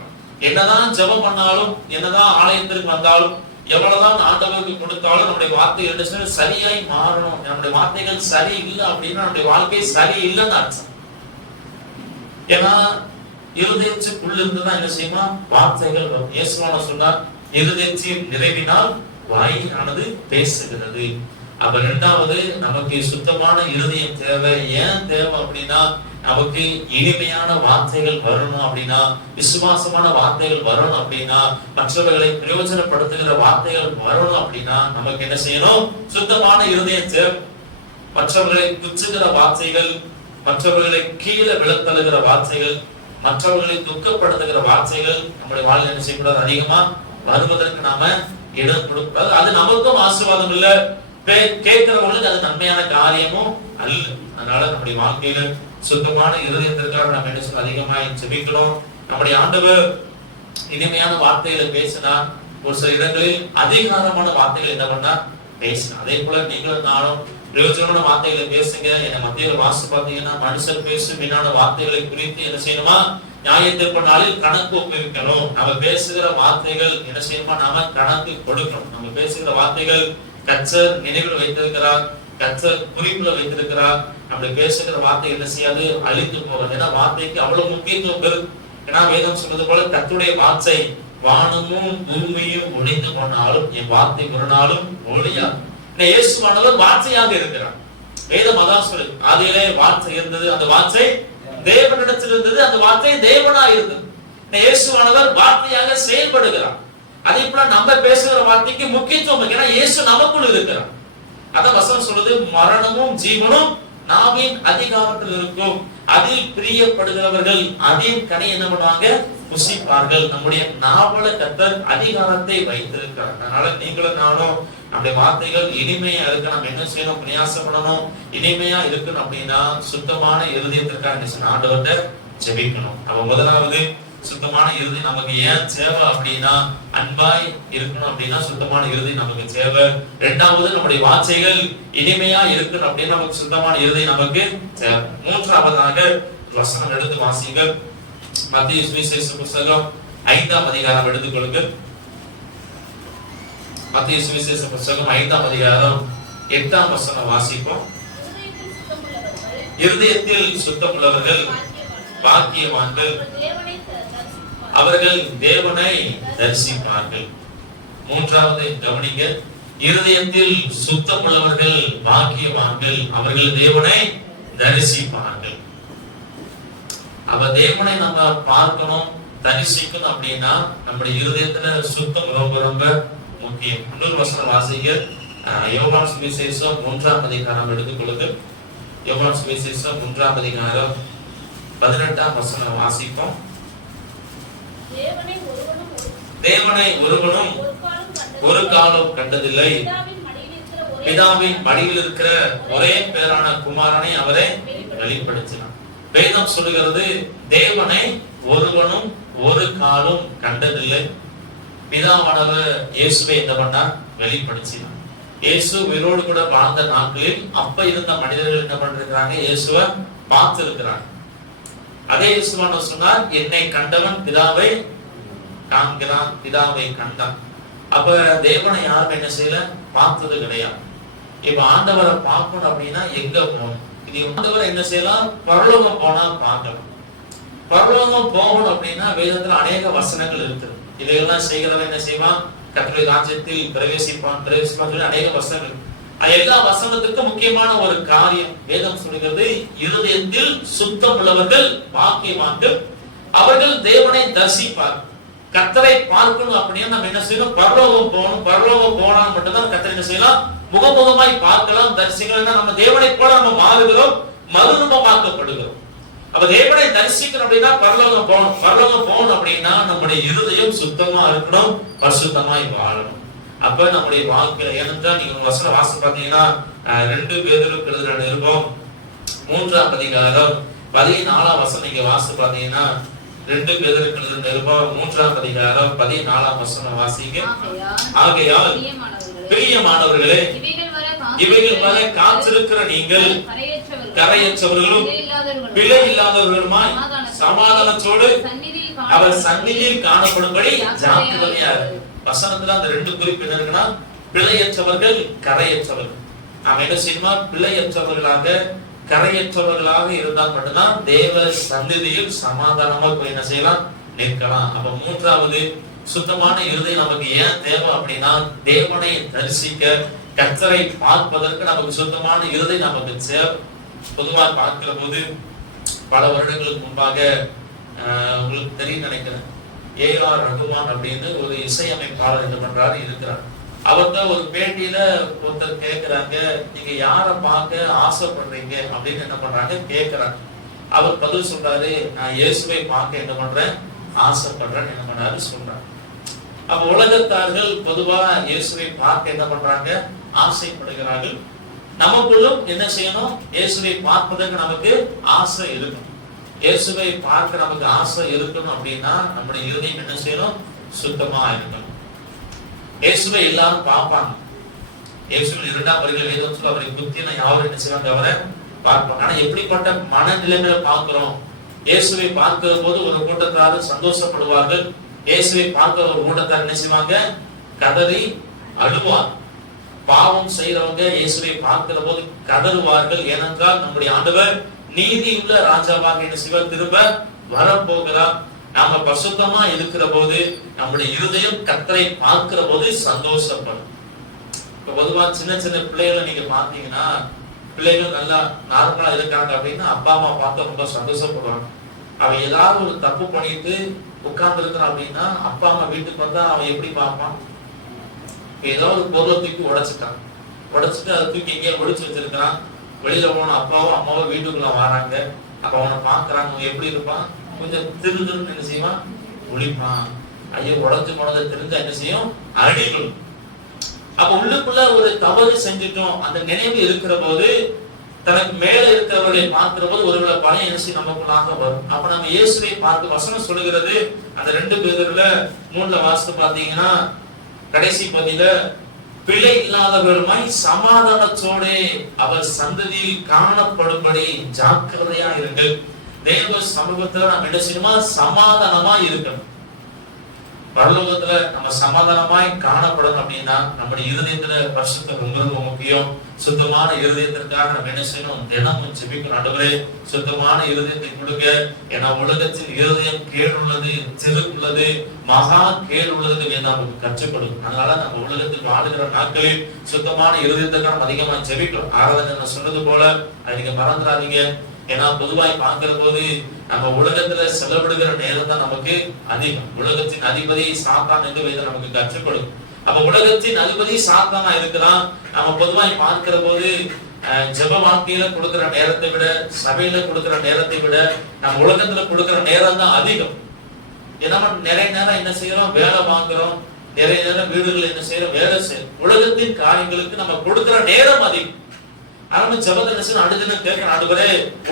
என்னதான் ஜெபம் பண்ணாலும், என்னதான் ஆலயத்திற்கு வந்தாலும், எவ்வளவுதான் ஆண்டவருக்கு கொடுத்தாலும் நம்முடைய வார்த்தைகள் என்ன செய்யணும், சரியாய் மாறணும். நம்முடைய வார்த்தைகள் சரி இல்லை அப்படின்னா நம்முடைய வாழ்க்கை சரி இல்லைன்னு அர்த்தம். ஏன்னா இருதயத்துக்குள்ள இருந்துதான் என்ன செய்யுமா, வார்த்தைகள் வரும். இயேசுவான சொன்னார், இருதயத்தின் நிறைவினால் வாயானது பேசுகிறது. அப்ப இரண்டாவது நமக்கு சுத்தமான இருதயம் தேவை. ஏன் தேவை அப்படின்னா நமக்கு இனிமையான வார்த்தைகள் வரணும், அப்படின்னா விசுவாசமான வார்த்தைகள் வரணும், அப்படின்னா மற்றவர்களை பிரயோஜனப்படுத்துகிற வார்த்தைகள் வரணும், அப்படின்னா நமக்கு என்ன செய்யணும், சுத்தமான இருதயம் தேவை. மற்றவர்களை குச்சுகிற வார்த்தைகள், மற்றவர்களை கீழே விழத்தழுகிற வார்த்தைகள், மற்றவர்களை துக்கப்படுத்துகிற வார்த்தைகள் நம்முடைய வாழ்க்கையில் என்ன செய்யக்கூடாது, அதிகமா வருவதற்கு நாம இடம் கொடுக்கூடாது. அது நமக்கும் ஆசீர்வாதம் இல்ல, கேட்கிறவங்களுக்கு அது நன்மையான காரியமும் அல்ல. அதனால நம்முடைய வாழ்க்கையில சுத்தமான இருதயத்திற்காக நம்ம என்ன சொல்ல, அதிகமாய் ஜெபிக்கணும். நம்முடைய ஆண்டவர் இனிமையான வார்த்தைகளை பேசினா, ஒரு சில இடங்களில் அதிகாரமான வார்த்தைகள் என்ன பண்ணா பேசினா. அதே போல நீங்களும் நானும் பிரயோஜனமான வார்த்தைகளை பேசுங்க. என்ன மத்தியில வாசி பாத்தீங்கன்னா மனுஷன் பேசும் வீணான வார்த்தைகளை குறித்து என்ன செய்யணுமா, நியாயத்திற்கு நாளில் கணக்கு ஒப்புவிக்கணும். நம்ம பேசுகிற வார்த்தைகள் என்ன செய்யணுமா, நாம கணக்கு கொடுக்கணும். நம்ம பேசுகிற வார்த்தைகள் கர்த்தர் நினைவில் வைத்திருக்கிறார், கர்த்தர் குறிப்புல வைத்திருக்கிறார். நம்ம பேசுகிற வார்த்தை என்ன செய்யாது, அழிந்து போகிறது. ஏன்னா வார்த்தைக்கு அவ்வளவு முக்கியத்துவம் இருக்கு. ஏன்னா வேதம் சொல்றது போல கர்த்தருடைய வார்த்தை வானமும் பூமியும் ஒழிந்து போனாலும் என் வார்த்தை ஒரு நாளும் ஒழியாது. இயேசுவானவர் வார்த்தையாக இருக்கிறார். வேதம் அதான் சொல்லு, ஆதியிலே வார்த்தை இருந்தது, அந்த வார்த்தை தேவனிடத்தில் இருந்தது, அந்த வார்த்தை தேவனா இருந்தது. இயேசுவானவர் வார்த்தையாக செயல்படுகிறார். அதே போல நம்ம பேசுகிற வார்த்தைக்கு முக்கியத்துவம், ஏன்னா இயேசு நமக்குள் இருக்கிறார். அதான் வசனம் சொல்றது, மரணமும் ஜீவனும் நாவின் அதிகாரத்தில் இருக்கும், அதில் பிரியப்படுகிறவர்கள் அதின் கனி என்ன பண்ணுவாங்க, புசிப்பார்கள். நம்முடைய நாவல கர்த்தர் அதிகாரத்தை வைத்திருக்கிறார். அதனால நீங்களும் நானும் நம்முடைய வார்த்தைகள் இனிமையா இருக்க நம்ம என்ன செய்யணும், பிரயாசப்படணும். இனிமையா இருக்கணும் அப்படின்னா சுத்தமான இருதயத்திற்காக ஆண்டவர்கிட்ட ஜெபிக்கணும். அப்ப முதலாவது சுத்தமான இறுதி நமக்கு ஏன் தேவை அப்படின்னா, அன்பாய் இருக்கணும் அப்படின்னா சுத்தமான இறுதி நமக்கு தேவை. இரண்டாவது நம்முடைய வார்த்தைகள் இனிமையா இருக்கணும் அப்படின்னா நமக்கு சுத்தமான இறுதி நமக்கு தேவை. மூன்றாவதாக வசனம் எடுத்து வாசிங்க. மத்தேயு சுவிசேஷ புத்தகம் 5ஆம் அதிகாரம் எடுத்துக்கொள்ளுங்க. மத்தேயு சுவிசேஷ புத்தகம் 5ஆம் அதிகாரம் 8ஆம் வசனம் வாசிப்போம். இருதயத்தில் சுத்தம் உள்ளவர்கள் பாக்கியவான்கள், அவர்கள் தேவனை தரிசிப்பார்கள். மூன்றாவது கவனிங்க, இருதயத்தில் சுத்தம் உள்ளவர்கள் பாக்கியவான்கள், அவர்கள் தேவனை தரிசிப்பார்கள். அவ தேவனை நம்ம பார்க்கணும், தரிசிக்கணும் அப்படின்னா நம்முடைய இருதயத்துல சுத்தம் ரொம்ப ரொம்ப முக்கியம். இன்னொரு வசனம் வாசிங்க. யோவான் சுவிசேஷம் 1ஆம் அதிகாரம் எடுத்துக்கொள்ளுங்க. யோவான் சுவிசேஷம் 1ஆம் அதிகாரம் 18ஆம் வசனம் வாசிப்போம். தேவனை ஒருவனும் ஒரு காலம் கண்டதில்லை, பிதாவின் மடியில் இருக்கிற ஒரே பேரான குமாரனை அவரை வெளிப்படுத்தினார். வேதம் சொல்லுகிறது, தேவனை ஒருவனும் ஒரு காலம் கண்டதில்லை, பிதாவானவர் இயேசுவை என்ன பண்ணார், வெளிப்படுத்தினார். இயேசு உயிரோடு கூட வாழ்ந்த நாட்களில் அப்ப இருந்த மனிதர்கள் என்ன பண்ணிருக்கிறாங்க, இயேசுவை பார்த்து இருக்கிறாங்க. அதே இயேசுவானவர் சொன்னார், என்னை கண்டவன் பிதாவை காண்கிறான், பிதாவை கண்டான். அப்ப தேவனை யாரும் என்ன செய்யல, பார்த்தது கிடையாது. இப்ப ஆண்டவரை பார்க்கணும் அப்படின்னா எங்க போகணும்? இது ஆண்டவரை என்ன செய்யலாம், பரலோகம் போனா பார்க்கலாம். பரலோகம் போகணும் அப்படின்னா வேதத்துல அநேக வசனங்கள் இருக்கு. இதையெல்லாம் செய்கிறவன் என்ன செய்வான், கர்த்தருடைய ராஜ்யத்தில் பிரவேசிப்பான் அநேக வசனங்கள். எல்லா வசனத்துக்கும் முக்கியமான ஒரு காரியம் வேதம் சொல்கிறது, இருதயத்தில் சுத்தம் உள்ளவர்கள் பாக்கியவான்கள், அவர்கள் தேவனை தரிசிப்பார். கர்த்தரை பார்க்கணும் அப்படின்னா நம்ம என்ன செய்யணும், பரலோகம் போகணும். பரலோகம் போனால் மட்டும்தான் கர்த்தரை என்ன செய்யலாம், முகமுகமாய் பார்க்கலாம், தரிசிக்கலாம். நம்ம தேவனை போல நம்ம மாறுகிறோம், மறுரூபமாக்கப்படுகிறோம். அப்ப தேவனை தரிசிக்கணும் அப்படின்னா பரலோகம் போகணும். பரலோகம் போகணும் அப்படின்னா நம்முடைய இருதயம் சுத்தமா இருக்கணும், பரிசுத்தமாய் வாழணும். அப்ப நம்முடைய வாழ்க்கையில, ஏனென்றால் நீங்க வசனம் வாசி பார்த்தீங்கன்னா 2 பேதுருக்கு எழுதின நிருபம் 3ஆம் அதிகாரம் 14ஆம் வசனம் நீங்க வாசி பார்த்தீங்கன்னா 2 பேதுருக்கு எழுதின நிருபம் 3ஆம் அதிகாரம் 14ஆம் வசனம் வாசிங்க. ஆகையால் பிரியமானவர்களே, இவைகள் வரை காத்திருக்கிற நீங்கள் கரையற்றவர்களும் பிழை இல்லாதவர்களுமாய் சமாதானத்தோடு அவர் சந்நிதியில் காணப்படும்படி ஜாக்கிரதையா இருக்கு. வசனத்துல அந்த 2 குறிப்பு என்ன இருக்குன்னா, பிழையற்றவர்கள், கரையற்றவர்கள். நாம என்ன செய்யணுமா, பிழையற்றவர்களாக கரையற்றவர்களாக இருந்தால் மட்டும்தான் தேவ சந்நிதியில் சமாதானமா போய் என்ன செய்யலாம், நிற்கலாம். அப்ப 3வது சுத்தமான இருதயம் நமக்கு ஏன் தேவை அப்படின்னா, தேவனை தரிசிக்க, கர்த்தரை பார்ப்பதற்கு நமக்கு சுத்தமான இருதயம் நமக்கு தேவை. பொதுவா பார்க்கிற போது பல வருடங்களுக்கு முன்பாக உங்களுக்கு தெரியும் நினைக்கிறேன், ஏஆர் ரகுமான் அப்படின்னு ஒரு இசையமைப்பாளர் என்ன பண்றாரு இருக்கிறார். அவர்கிட்ட ஒரு பேட்டியில ஒருத்தர் கேட்கிறாங்க, நீங்க யார பார்க்க ஆசைப்படுறீங்க அப்படின்னு என்ன பண்றாங்க கேட்கிறாங்க. அவர் பதில் சொல்றாரு, நான் இயேசுவை பார்க்க என்ன பண்றேன், ஆசைப்படுறேன் என்ன பண்றாரு சொல்றாரு. அப்ப உலகத்தார்கள் பொதுவா இயேசுவை பார்க்க என்ன பண்றாங்க, ஆசைப்படுகிறார்கள். நமக்குள்ளும் என்ன செய்யணும், இயேசுவை பார்ப்பதற்கு நமக்கு ஆசை இருக்கணும். இயேசுவை பார்க்க நமக்கு ஆசை இருக்கணும் அப்படின்னா நம்முடைய இருதயம் என்ன செய்யணும், சுத்தமா இருக்கணும். இயேசுவை எல்லாரும் பார்ப்பாங்க. இயேசுவின் 2ஆம் வருகையில் வேதம் சொல்ல, அவரை குத்தின யாரும் என்ன செய்வாங்க, அவரை பார்ப்பாங்க. ஆனா எப்படிப்பட்ட மனநிலைமையில பார்க்கிறோம், இயேசுவை பார்க்கிற போது ஒரு கூட்டத்தார் சந்தோஷப்படுவார்கள், இயேசுவை பார்க்கிற ஒரு கூட்டத்தார் என்ன செய்வாங்க, கதறி அழுவார். பாவம் செய்யறவங்க இயேசுவை பார்க்கிற போது கதறுவார்கள். ஏனென்றால் நம்முடைய ஆண்டவர் நீதியுள்ள ராஜாவாக என்ன செய்வார், திரும்ப வரப்போகிறார். நாம பரிசுத்தமா இருக்கிற போது நம்முடைய இருதயம் கர்த்தரை பார்க்கிற போது சந்தோஷப்படும். இப்ப பொதுவா சின்ன சின்ன பிள்ளைகளை நீங்க பாத்தீங்கன்னா, பிள்ளைகள் நல்லா நார்மலா இருக்காங்க அப்படின்னா அப்பா அம்மா பார்த்து ரொம்ப சந்தோஷப்படுவாங்க. அவன் ஏதாவது ஒரு தப்பு பண்ணிட்டு உட்கார்ந்து இருக்கிறான் அப்படின்னா அப்பா அம்மா வீட்டுக்கு வந்தா அவன் எப்படி பார்ப்பான், ஏதாவது ஒரு பொருளை தூக்கி உடைச்சிட்டு அதை தூக்கி எங்கேயா ஒழிச்சு வச்சிருக்கான். வெளியில போன அப்பாவோ அம்மாவோ வீட்டுக்குள்ள வராங்க, அப்ப அவனை பாக்குறாங்க, எப்படி இருப்பான், கொஞ்சம் திருந்துன்னு என்ன செய்வான், ஒழிப்பான். ஐயோ உடஞ்சு போனதை தெரிஞ்சா என்ன செய்யும், அடிக்கும். அப்ப உள்ளுக்குள்ள ஒரு தவறு செஞ்சுட்டோம் அந்த நினைவு இருக்கிற போது, தனக்கு மேல இருக்கிறவர்களை பார்க்கிற போது ஒருவேளை பழைய என்ன நமக்குள்ளாக வரும். அப்ப நம்ம இயேசுவை பார்த்து வசனம் சொல்லுகிறது, அந்த 2 பேதுருல 3ல வாசித்து பாத்தீங்கன்னா கடைசி பகுதியில, பிழை இல்லாதவர்களுமாய் சமாதானத்தோடு அவர் சந்ததியில் காணப்படும்படி ஜாக்கிரதையா இருங்கள். தேவ சமூகத்துல நம்ம என்ன செய்யணுமா, சமாதானமா இருக்கணும். பரலோகத்துல நம்ம சமாதானமாய் காணப்படணும் அப்படின்னா நம்முடைய இருதயத்துல பரிசுத்தம் ரொம்ப ரொம்ப முக்கியம். சுத்தமான இருதயத்திற்காக நம்ம என்ன செய்யணும், தினமும் ஜெபிக்கணும். ஆண்டவரே சுத்தமான இருதயத்தை கொடுங்க, ஏன்னா உலகத்தின் இருதயம் கேடு உள்ளது, செருக்கு மகா கேடு உள்ளது நமக்கு கற்றுக்கொடும். அதனால நம்ம உலகத்தில் வாழுகிற நாட்களில் சுத்தமான இருதயத்துக்காக நம்ம அதிகமா ஜெபிக்கணும். ஆராதனை நான் சொன்னது போல அதை நீங்க மறந்துடாதீங்க. ஏன்னா பொதுவாய் பார்க்கிற போது நம்ம உலகத்துல செலவிடுகிற நேரம் தான் நமக்கு அதிகம். உலகத்தின் அதிபதி சாத்தான் என்று வேதம் நமக்கு கற்றுக் கொடுக்கும். அப்ப உலகத்தின் அதிபதி சாத்தானா இருக்கலாம். நம்ம பொதுவாய் பார்க்கிற போது ஜெப வாழ்க்கையில கொடுக்கிற நேரத்தை விட, சபையில கொடுக்கிற நேரத்தை விட நம்ம உலகத்துல கொடுக்கிற நேரம் தான் அதிகம். ஏன்னா நிறைய நேரம் என்ன செய்யறோம், வேலை வாங்குறோம், நிறைய நேரம் வீடுகள் என்ன செய்யறோம், வேலை செய்யறோம். உலகத்தின் காரியங்களுக்கு நம்ம கொடுக்கிற நேரம் அதிகம்.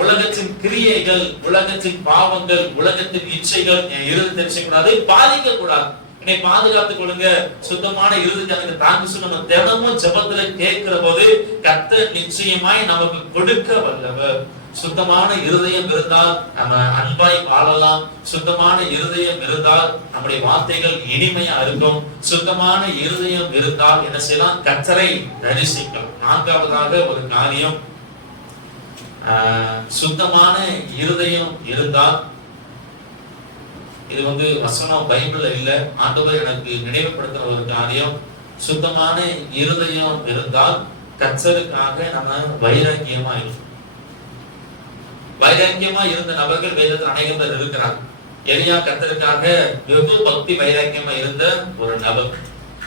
உலகத்தின் கிரியைகள், உலகத்தின் பாவங்கள், உலகத்தின் இச்சைகள் என் இருதயத்தை செய்யக்கூடாது, பாதிக்க கூடாது. என்னை பாதுகாத்துக் கொள்ளுங்க, சுத்தமான இருதயத்தை எனக்கு தாங்க சொல்லி தினமும் ஜெபத்துல கேட்கிற போது கர்த்தர் நிச்சயமாய் நமக்கு கொடுக்க வல்லவர். சுத்தமான இருதயம் இருந்தால் நம்ம அன்பாய் வாழலாம். சுத்தமான இருதயம் இருந்தால் நம்முடைய வார்த்தைகள் இனிமையா இருக்கும். சுத்தமான இருதயம் இருந்தால் என்ன செய்யலாம்? கர்த்தரை தரிசிக்கலாம். நான்காவதாக ஒரு காரியம், சுத்தமான இருதயம் இருந்தால், இது வசனம் பைபிள்ல இல்ல, ஆண்டவர் எனக்கு நினைவுபடுத்துற ஒரு காரியம், சுத்தமான இருதயம் இருந்தால் கர்த்தருக்காக நம்ம வைராக்கியமா இருக்கும். வைராக்கியமா இருந்த நபர்கள் வேதத்தில் அநேகம் பேர் இருக்கிறாங்க. எலியா கர்த்தருக்காக வெகு பக்தி வைராக்கியமா இருந்த ஒரு நபர்.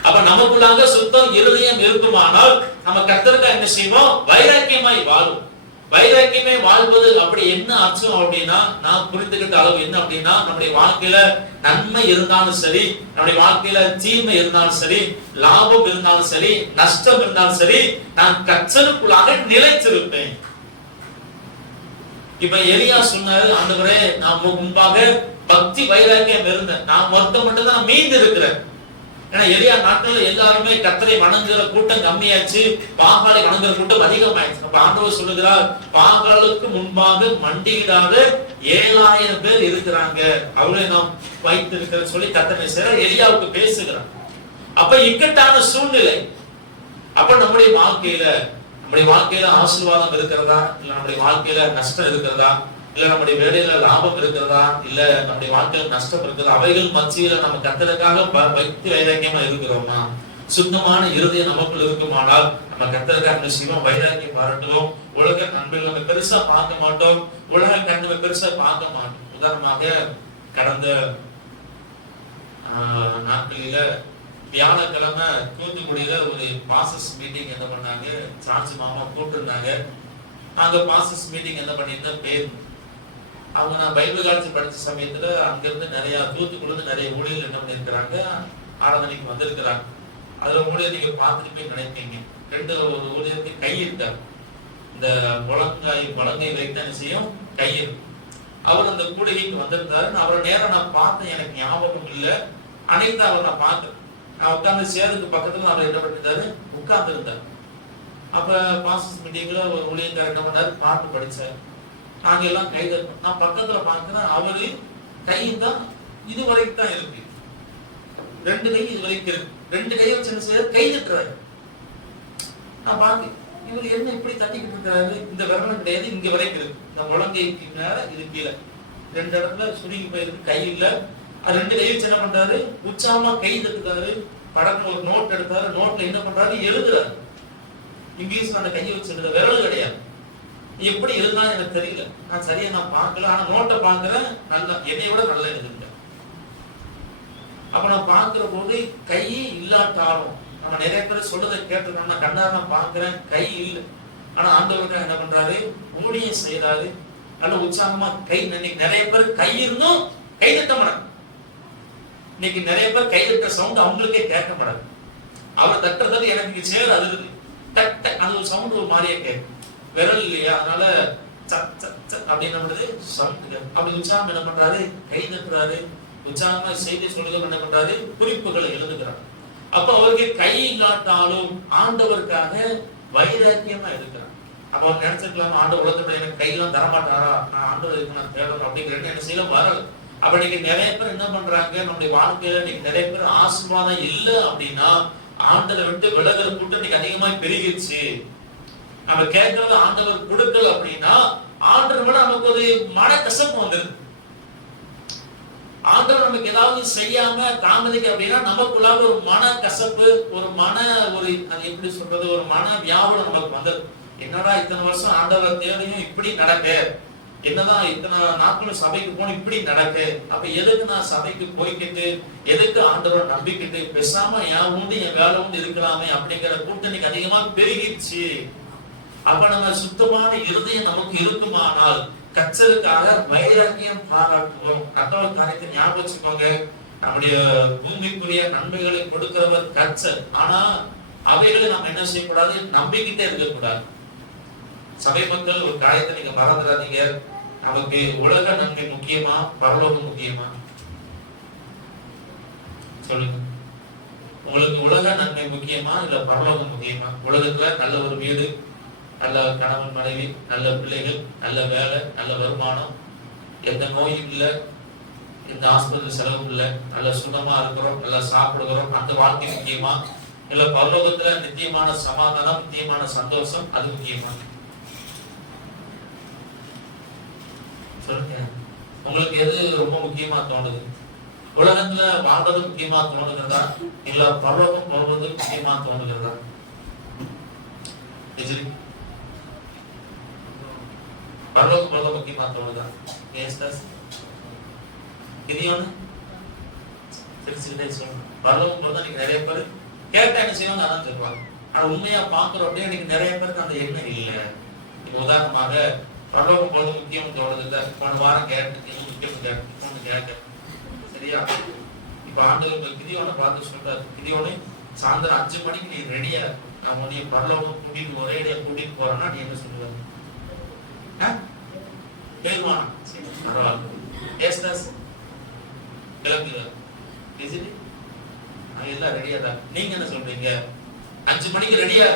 அப்ப நமக்குள்ளாக சுத்தம் இருதயம் இருக்குமானால் நம்ம கர்த்தருக்காக என்ன செய்வோம்? வைராக்கியமாய் வாழும். வைராக்கியமே வாழ்வது அப்படி என்ன அர்த்தம் அப்படின்னா, நான் புரிந்துகிட்ட அளவு என்ன அப்படின்னா, நம்முடைய வாழ்க்கையில நன்மை இருந்தாலும் சரி, நம்முடைய வாழ்க்கையில தீமை இருந்தாலும் சரி, லாபம் இருந்தாலும் சரி, நஷ்டம் இருந்தாலும் சரி, நான் கர்த்தருக்குள்ளாக நிலைத்திருப்பேன். இப்ப எலியா சொன்னாரு, ஆண்டவரே நான் முன்பாக பக்தி வைராக்கியம் இருந்தேன், நான் மொத்தம் மட்டும் தான் மீண்டு இருக்கிறேன். ஏன்னா எலியா நாட்கள் எல்லாருமே கர்த்தரை வணங்குகிற கூட்டம் கம்மியாச்சு, பாகாலை வணங்குகிற கூட்டம் அதிகமாயிடுச்சு. அப்ப ஆண்டவர் சொல்லுகிறார், பாகாலுக்கு முன்பாக மண்டியிடாத 7000 பேர் இருக்கிறாங்க, அவளை நாம் வைத்திருக்கிற சொல்லி கர்த்தரை செய்ய எலியாவுக்கு பேசுகிறார். அப்ப இக்கட்டான சூழ்நிலை. அப்ப நம்முடைய வாழ்க்கையில ஆசீர்வாதம் இருக்கிறதா, இல்ல நம்முடைய வாழ்க்கையில நஷ்டம் இருக்கிறதா, இல்ல நம்முடைய வேலையில லாபம் இருக்கிறதா, இல்ல நம்முடைய வாழ்க்கையில நஷ்டம் இருக்கிறதா, அவைகள் மத்தியில நம்ம கர்த்தருக்காக பக்தி வைராக்கியமா இருக்கிறோமா? சுத்தமான இருதயம் நமக்குள் இருக்குமானால் நம்ம கர்த்தருக்காக செய்வோம், வைராக்கியம் பாராட்டுவோம். உலக நண்பர்கள் நம்ம பெருசா பார்க்க மாட்டோம், உலக கண்ணுமை பெருசா பார்க்க மாட்டோம். உதாரணமாக கடந்த நாட்களில வியாழக்கிழமை தூத்துக்குடியில ஒரு பாசஸ் மீட்டிங் என்ன பண்ணாங்க, சான்ஸ் மாமா கூப்பிட்டுருந்தாங்க. அங்க பாசஸ் மீட்டிங் என்ன பண்ணியிருந்தா பேர் அவங்க, நான் பைபிள் காலேஜ் படிச்ச சமயத்துல அங்கிருந்து நிறைய தூத்துக்குள்ள நிறைய ஊழியர்கள் என்ன பண்ணிருக்கிறாங்க, ஆராதனைக்கு வந்திருக்கிறாங்க. அதுல ஊழியர் நீங்க பார்த்துட்டு போய் நினைப்பீங்க, ஒரு ஊழியருக்கு கை இருக்காரு, இந்த முழங்கை வைத்து என்ன செய்யும், கை இருக்கு. அவர் அந்த கூடுகைக்கு வந்திருந்தாரு. அவரை நேரம் நான் பார்த்தேன், எனக்கு ஞாபகம் இல்லை. அனைத்து அவர் நான் பார்த்தேன். நான் உட்கார்ந்து சேருக்கு பக்கத்துல அவர் என்ன பண்ணிருந்தாரு, உட்கார்ந்து இருந்தார். அப்ப பாஸ்டர்ஸ் மீட்டிங்ல ஒரு ஊழியக்காரர் என்ன பண்ணாரு, பாட்டு படிச்சார். நாங்க எல்லாம் கை தட்டோம். நான் பக்கத்துல பார்க்கிறேன், அவரு கை தான் இது வரைக்கும் தான் இருக்கு, 2 கை இது வரைக்கும் இருக்கு. 2 கையை வச்சு கை தட்டுறாரு. நான் பார்க்க, இவர் என்ன இப்படி தட்டிக்கிட்டு இருக்காரு, இந்த விரலம் கிடையாது, இங்க வரைக்கும் இருக்கு, இந்த முழங்கைக்கு மேல இது கீழே 2 இடத்துல சுருங்கி போயிருக்கு, கை இல்ல. 2 கையை என்ன பண்றாரு, உற்சாகமா கை தட்டுறாரு. படத்துல ஒரு நோட் எடுத்தாரு, நோட்ல என்ன பண்றாரு, எழுதுறாரு. இங்கிலீஷ்ல அந்த கையை வச்சிருந்த விரல் கிடையாது. எப்படி இருந்தா எனக்கு தெரியல, நான் சரியா நான் பார்க்கல. ஆனா நோட்டை பார்க்கிறேன், நல்லா என்னைய விட நல்லா எழுதுங்க. அப்ப நான் பார்க்கிற போது கை இல்லாட்டாலும், நம்ம நிறைய பேர் சொல்றதை கேட்டிருக்கோம், நான் கண்ணார நான் பார்க்கிறேன் கை இல்லை. ஆனா ஆண்டவருக்காக என்ன பண்றாரு, ஊழியம் செய்யறாரு. நல்ல உற்சாகமா கை. நிறைய பேர் கை இருந்தும் கை தட்ட மாட்டாங்க. இன்னைக்கு நிறைய பேர் கை தட்ட சவுண்ட் அவங்களுக்கே கேட்க மாட்டாங்க. அவர் தட்டுறதுல எனக்கு சேர் அது இருக்கு, தட்ட அது ஒரு சவுண்ட் ஒரு மாதிரியே கேட்கும், விரல் இல்லையா, அதனால அப்படின்னு சவுண்ட். அப்படி உற்சாகம் என்ன பண்றாரு, கை தட்டுறாரு. உற்சாகமா செய்தி சொல்லுங்க என்ன பண்றாரு, குறிப்புகளை எழுதுகிறார். அப்ப அவருக்கு கை இல்லாட்டாலும் ஆண்டவருக்காக வைராக்கியமா இருக்கிறார். அப்ப அவர் நினைச்சிருக்கலாம், ஆண்டவர் உலகத்தோட எனக்கு கையெல்லாம் தரமாட்டாரா, நான் ஆண்டவர் இருக்கு நான் தேடணும் அப்படிங்கிற என்ன செய்யல வரல. அப்ப இன்னைக்கு நிறைய பேர் என்ன பண்றாங்க, நம்முடைய வாழ்க்கையில இன்னைக்கு நிறைய பேர் ஆசீர்வாதம் இல்லை அப்படின்னா ஆண்டவரை விட்டு விலகிற கூட்டம் இன்னைக்கு அதிகமா பெருகிடுச்சு. நம்ம கேட்கறது ஆண்டவர் கொடுக்கல அப்படின்னா ஆண்டவர் விட நமக்கு ஒரு மன கசப்பு வந்துருது. ஆண்டவர் நமக்கு ஏதாவது செய்யாம தாமதிக்க அப்படின்னா நமக்குள்ளாக ஒரு மன கசப்பு, ஒரு அது எப்படி சொல்றது, ஒரு மன வியாபனம் நமக்கு வந்தது. என்னடா இத்தனை வருஷம் ஆண்டவர் தேவையும் இப்படி நடக்க, என்னதான் இத்தனை நாட்கள் சபைக்கு போன இப்படி நடக்கு, அப்ப எதுக்கு நான் சபைக்கு போய்கிட்டு, எதுக்கு ஆண்டவரை நம்பிக்கிட்டு பேசாம என் உண்டு என் வேலை உண்டு இருக்கலாமே அப்படிங்கிற கூட்டணிக்கு அதிகமா பெருகிடுச்சு. அப்ப நம்ம சுத்தமான இருதயம் நமக்கு இருக்குமானால் கர்த்தருக்காக வைராக்கியம் பாராட்டுவோம். அடுத்த காரியத்தை ஞாபகம் வச்சுக்கோங்க, நம்முடைய பூமிக்குரிய நன்மைகளை கொடுக்கிறவர் கர்த்தர். ஆனா அவைகளை நம்ம என்ன செய்யக்கூடாது, நம்பிக்கிட்டே இருக்கக்கூடாது. சபை மக்கள் ஒரு காரியத்தை நீங்க மறந்துடாதீங்க, நமக்கு உலக நன்மை முக்கியமா, பரலோகம் முக்கியமா? சொல்லுங்க, உங்களுக்கு உலக நன்மை முக்கியமா இல்ல பரலோகம் முக்கியமா? உலகத்துல நல்ல ஒரு வீடு, நல்ல கணவன் மனைவி, நல்ல பிள்ளைகள், நல்ல வேலை, நல்ல வருமானம், எந்த நோயும் இல்லை, எந்த ஆஸ்பத்திரி செலவும் இல்லை, நல்ல சுகமா இருக்கிறோம், நல்லா சாப்பிடுகிறோம், அந்த வாழ்க்கை முக்கியமா? இல்ல பரலோகத்துல நித்தியமான சமாதானம், நித்தியமான சந்தோஷம் அது முக்கியமா? சொல்லுங்க, உங்களுக்கு எது ரொம்ப முக்கியமா தோணுது? உலகத்துல வாழ்றது முக்கியமா தோணுகிறதா, இல்ல பரலோகம் போறது முக்கியமா தோணுகிறதா? பரலோகம் போறது முக்கியமா தோணுதா? கிதியோன் பரலோகம் போறதா நீங்க நிறைய பேர் கேட்டா என்ன செய்வாங்க, அதான் சொல்லுவாங்க. ஆனா உண்மையா பாக்குறோம் அப்படியே நீங்க நிறைய பேருக்கு அந்த எண்ணம் இல்லை. இப்ப உதாரணமாக பரலோகம் போறது முக்கியம் தோணுது இல்ல, போன வாரம் கேட்டு முக்கியம் கேட்டேன் சரியா? இப்ப ஆண்டவர் கிதியோனை பார்த்து சொல்றாரு, கிதியோனே சாயந்தரம் 5 மணிக்கு நீ ரெடியா, நான் உன்னைய பரலோகம் கூட்டிட்டு ஒரேடியா கூட்டிட்டு போறேன்னா நீ என்ன சொல்லுவாரு? கேள்வானா? பரவாயில்ல கிளம்புகிறார். எல்லாம் ரெடியா தான். நீங்க என்ன சொல்றீங்க? 5 மணிக்கு ரெடியா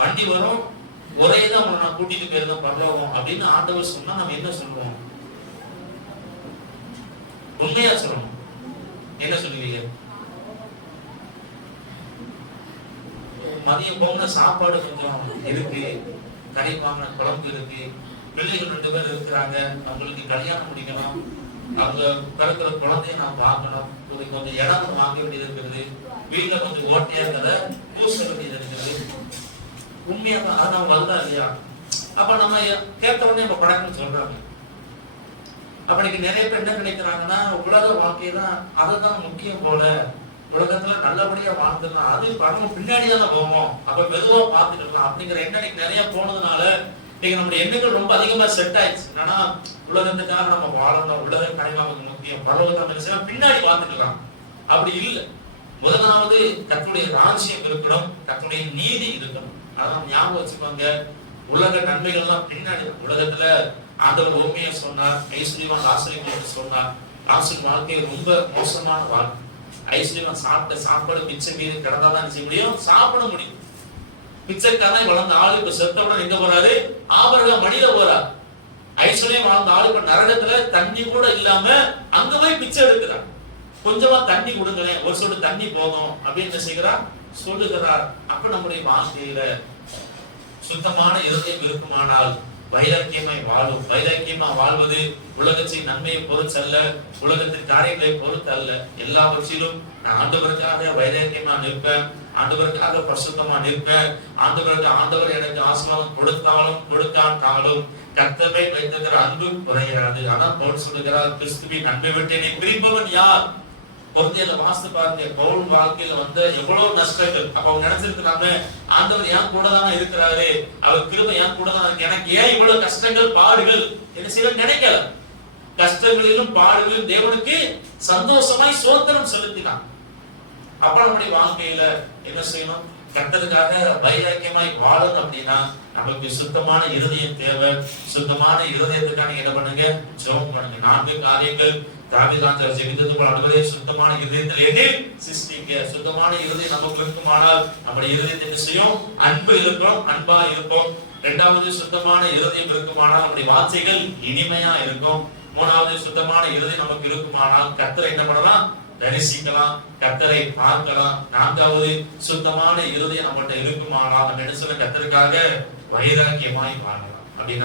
வண்டி வரும், ஒரே தான் உன்னை நான் கூட்டிட்டு போயிருந்தோம் பரலோகம் அப்படின்னு ஆண்டவர் சொன்னா நம்ம என்ன சொல்லுவோம்? உண்மையா சொல்லணும். என்ன சொல்லுவீங்க? மதியம் போன சாப்பாடு கொஞ்சம் இருக்கு, கடை வாங்கின குழம்பு இருக்கு, பிள்ளைகள் 2 பேர் இருக்கிறாங்க, அவங்களுக்கு கல்யாணம் முடிக்கணும், அவங்க பிறக்கிற குழந்தைய நான் பார்க்கணும், கொஞ்சம் இடம் வாங்க வேண்டியது இருக்கிறது, வீட்டுல கொஞ்சம் ஓட்டையா இருக்கிறத பூச வேண்டியது இருக்கிறது. உண்மையா தான் அது அவங்க அதுதான் இல்லையா? அப்ப நம்ம கேட்ட உடனே நம்ம படக்குன்னு சொல்றாங்க. அப்ப இன்னைக்கு நிறைய பேர் என்ன நினைக்கிறாங்கன்னா, உலக வாழ்க்கை தான் அதுதான் முக்கியம் போல, உலகத்துல நல்லபடியா வாழ்ந்துடலாம், அது படம் பின்னாடிதானே போவோம், அப்ப மெதுவா பார்த்துக்கலாம் அப்படிங்கிற எண்ணம் இன்னைக்கு நிறைய போனதுனால இன்னைக்கு நம்முடைய எண்ணங்கள் ரொம்ப அதிகமா செட் ஆயிடுச்சு. என்னன்னா உலகத்துக்காக நம்ம வாழணும், உலகம் கனிமாவுக்கு முக்கியம், பரலோகத்தை பின்னாடி பார்த்துக்கலாம். அப்படி இல்லை. முதலாவது கர்த்தருடைய ராஜ்யம் இருக்கணும், கர்த்தருடைய நீதி இருக்கணும். அதான் ஞாபகம் வச்சுக்கோங்க. உலக நன்மைகள் எல்லாம் பின்னாடி. உலகத்துல ஆண்டவர் உண்மையை சொன்னார், ஐஸ்வர்யவான் ஆசிரியர் சொன்னார், ஆசிரியர் வாழ்க்கை ரொம்ப மோசமான வாழ்க்கை. ஐஸ்வர்யவான் சாப்பிட்ட சாப்பாடு பிச்சை மீது கிடந்தாதான் செய்ய முடியும், சாப்பிட முடியும். பிச்சைக்காரன் வளர்ந்த ஆளு இப்ப செத்தவுடன் எங்க போறாரு? ஆபரகாம் மடியில போறார். ஐஸ்வர்யம் வாழ்ந்த ஆளு இப்ப நரகத்துல தண்ணி கூட இல்லாம அங்க போய் பிச்சை எடுக்கிறார். கொஞ்சமா தண்ணி கொடுங்களேன், ஒரு சொட்டு தண்ணி போதும் அப்படின்னு என்ன செய்கிறார் சொல்லுகிறார். அப்ப நம்முடைய வாழ்க்கையில சுத்தமான இருதயம் இருக்குமானால் வைராக்கியமாய் வாழும். வைராக்கியமா வாழ்வது உலகத்தின் நன்மையை பொறுத்தல்ல, உலகத்தின் காரியங்களை பொறுத்தல்ல, எல்லாவற்றிலும் நான் ஆண்டவருக்காக வைராக்கியமா நிற்பேன், ஆண்டவருக்காக பரிசுத்தமா நிற்பேன், ஆண்டவர் எனக்கு ஆசீர்வாதம் கொடுத்தாலும் கொடுக்காட்டாலும் கர்த்தரை வைத்திருக்கிற அன்பு குறையாது. ஆனா பவுல் சொல்லுகிறார், கிறிஸ்துவின் அன்பை விட்டு என்னை பிரிப்பவன் யார்? பொருந்தியில வாசித்து பாருங்க, பவுல் வாழ்க்கையில வந்து எவ்வளவு நஷ்டங்கள். அப்ப அவங்க நினைச்சிருக்கிறாங்க, ஆண்டவர் என் கூட தானே இருக்கிறாரு, அவர் கிருபை என் கூட தான் இருக்கு, எனக்கு ஏன் இவ்வளவு கஷ்டங்கள் பாடுகள் என்ன செய்ய நினைக்கல. கஷ்டங்களிலும் பாடுகளிலும் தேவனுக்கு சந்தோஷமாய் சோத்திரம் செலுத்தினான். அப்ப நம்முடைய வாழ்க்கையில என்ன செய்யணும்? கர்த்தருக்காக வைராக்கியமாய் வாழணும் அப்படின்னா நமக்கு சுத்தமான இருதயம் தேவை. சுத்தமான இருதயத்துக்கான என்ன பண்ணுங்க? ஜெபம் பண்ணுங்க. 4 காரியங்கள் தாவீது ஜெபித்தது போல ஆண்டவரே சுத்தமான இருதயத்தில் என்னை சிருஷ்டிங்க. சுத்தமான இருதயம் நமக்கு இருக்குமானால் நம்முடைய இருதயத்தை என்ன செய்யும்? அன்பு இருக்கும், அன்பா இருக்கும். 2வது சுத்தமான இருதயம் இருக்குமானால் நம்முடைய வார்த்தைகள் இனிமையா இருக்கும். 3வது சுத்தமான இருதயம் நமக்கு இருக்குமானால் கர்த்தரை என்ன பண்ணலாம்? தரிசிக்கலாம், கர்த்தரை பார்க்கலாம். 4வது சுத்தமான இருதயம் நம்மகிட்ட இருக்குமானால் நம்ம என்ன சொல்ல? கர்த்தருக்காக வைராக்கியமாய் வாழலாம். அப்படின்னா